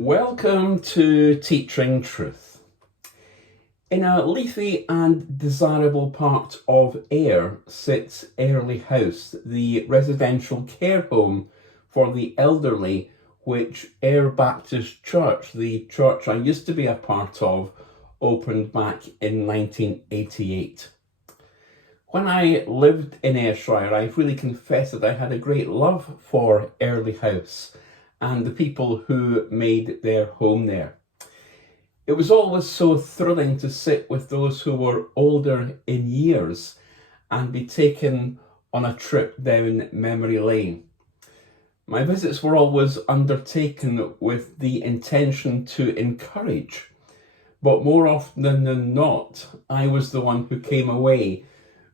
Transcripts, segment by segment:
Welcome to Teaching Truth. In a leafy and desirable part of Ayr sits Airlie House, the residential care home for the elderly, which Ayr Baptist Church, the church I used to be a part of, opened back in 1988. When I lived in Ayrshire, I freely confess that I had a great love for Airlie House and the people who made their home there. It was always so thrilling to sit with those who were older in years and be taken on a trip down memory lane. My visits were always undertaken with the intention to encourage, but more often than not, I was the one who came away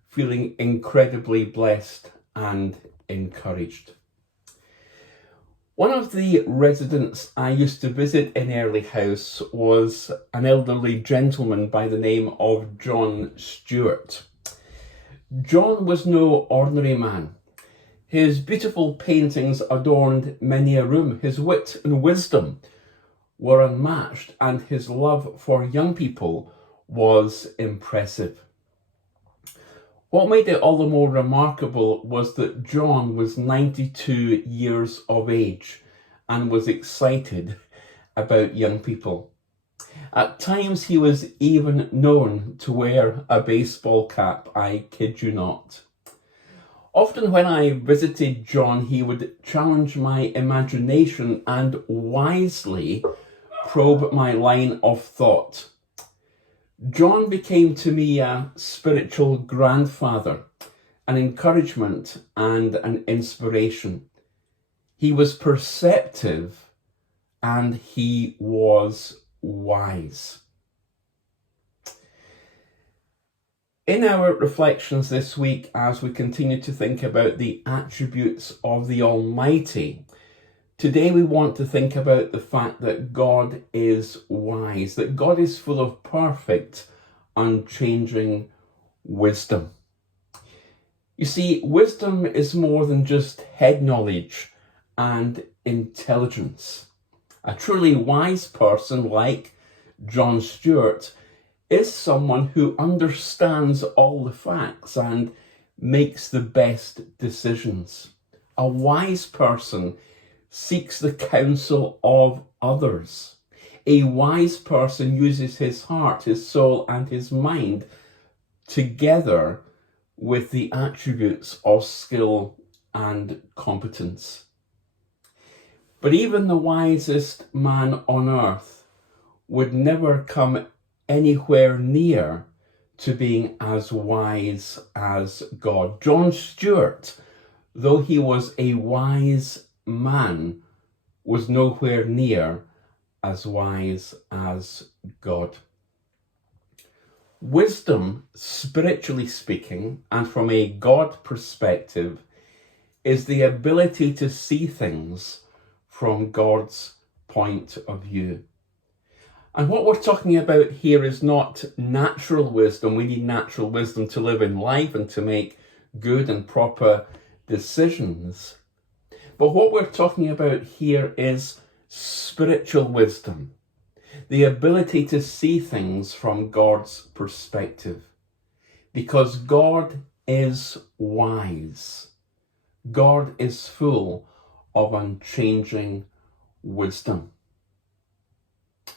feeling incredibly blessed and encouraged. One of the residents I used to visit in Airlie House was an elderly gentleman by the name of John Stewart. John was no ordinary man. His beautiful paintings adorned many a room. His wit and wisdom were unmatched, and his love for young people was impressive. What made it all the more remarkable was that John was 92 years of age and was excited about young people. At times he was even known to wear a baseball cap, I kid you not. Often when I visited John, he would challenge my imagination and wisely probe my line of thought. John became to me a spiritual grandfather, an encouragement and an inspiration. He was perceptive and he was wise. In our reflections this week, as we continue to think about the attributes of the Almighty, today we want to think about the fact that God is wise, that God is full of perfect, unchanging wisdom. You see, wisdom is more than just head knowledge and intelligence. A truly wise person like John Stewart is someone who understands all the facts and makes the best decisions. A wise person seeks the counsel of others. A wise person uses his heart, his soul, and his mind together with the attributes of skill and competence. But even the wisest man on earth would never come anywhere near to being as wise as God. John Stewart, though he was a wise man, was nowhere near as wise as God. Wisdom, spiritually speaking, and from a God perspective, is the ability to see things from God's point of view. And what we're talking about here is not natural wisdom. We need natural wisdom to live in life and to make good and proper decisions. But what we're talking about here is spiritual wisdom, the ability to see things from God's perspective. Because God is wise. God is full of unchanging wisdom.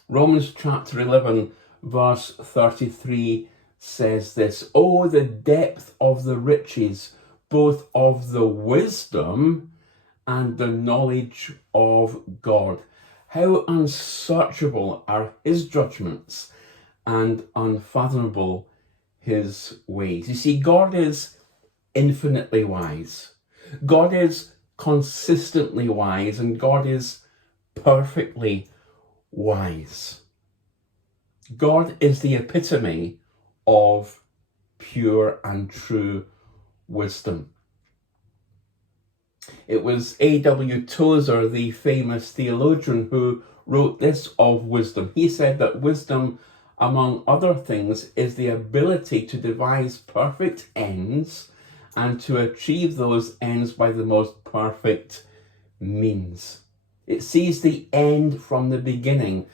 Romans chapter 11, verse 33 says this: "Oh, the depth of the riches, both of the wisdom and the knowledge of God. How unsearchable are his judgments and unfathomable his ways." You see, God is infinitely wise. God is consistently wise, and God is perfectly wise. God is the epitome of pure and true wisdom. It was A.W. Tozer, the famous theologian, who wrote this of wisdom. He said that wisdom, among other things, is the ability to devise perfect ends and to achieve those ends by the most perfect means. It sees the end from the beginning,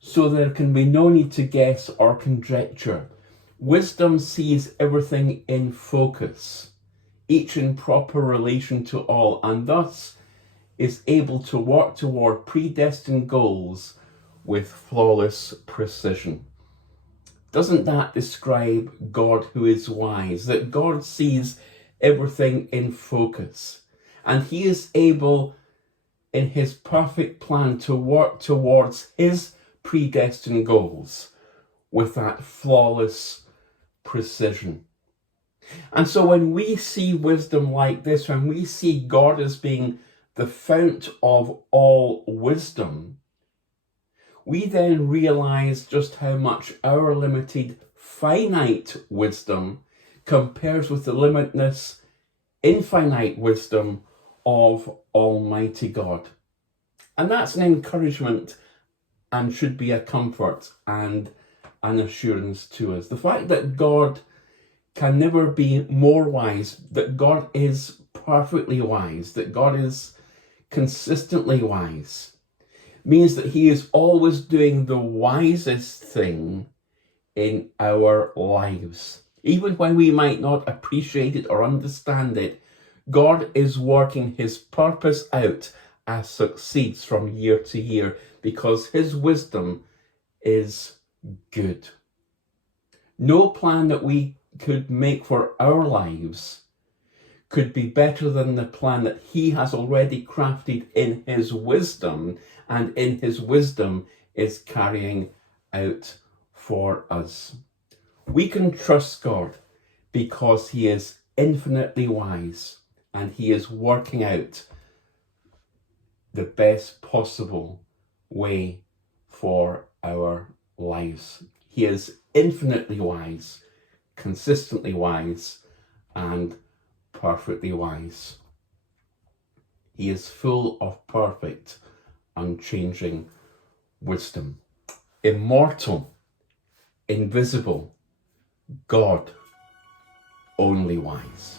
so there can be no need to guess or conjecture. Wisdom sees everything in focus, each in proper relation to all, and thus is able to work toward predestined goals with flawless precision. Doesn't that describe God who is wise? That God sees everything in focus, and he is able in his perfect plan to work towards his predestined goals with that flawless precision. And so when we see wisdom like this, when we see God as being the fount of all wisdom, we then realize just how much our limited, finite wisdom compares with the limitless, infinite wisdom of Almighty God. And that's an encouragement and should be a comfort and an assurance to us. The fact that God can never be more wise, that God is perfectly wise, that God is consistently wise, means that he is always doing the wisest thing in our lives. Even when we might not appreciate it or understand it, God is working his purpose out as succeeds from year to year, because his wisdom is good. No plan that we could make for our lives could be better than the plan that he has already crafted in his wisdom, and in his wisdom is carrying out for us. We can trust God because he is infinitely wise and he is working out the best possible way for our lives. He is infinitely wise, consistently wise, and perfectly wise. He is full of perfect, unchanging wisdom. Immortal, invisible, God, only wise.